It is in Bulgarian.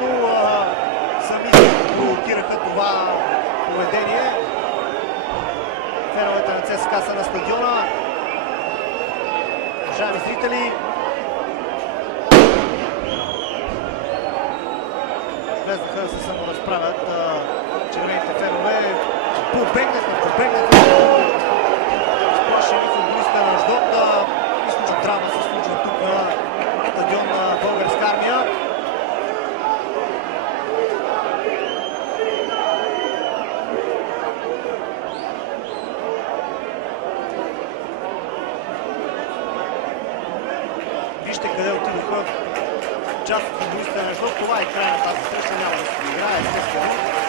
вероятно сами се провокираха това поведение. Феновете на ЦСКА са на стадиона. Уважаеми зрители, влезнаха да се саморазправят червените фенове. Побегнаха. Сплашени футболистите на Аждот. Изключно драма се случва тук на стадион на Българска армия. Вижте къде отидоха част от футболистите на Аждот. Това е край на тази среща. Няма да се играе.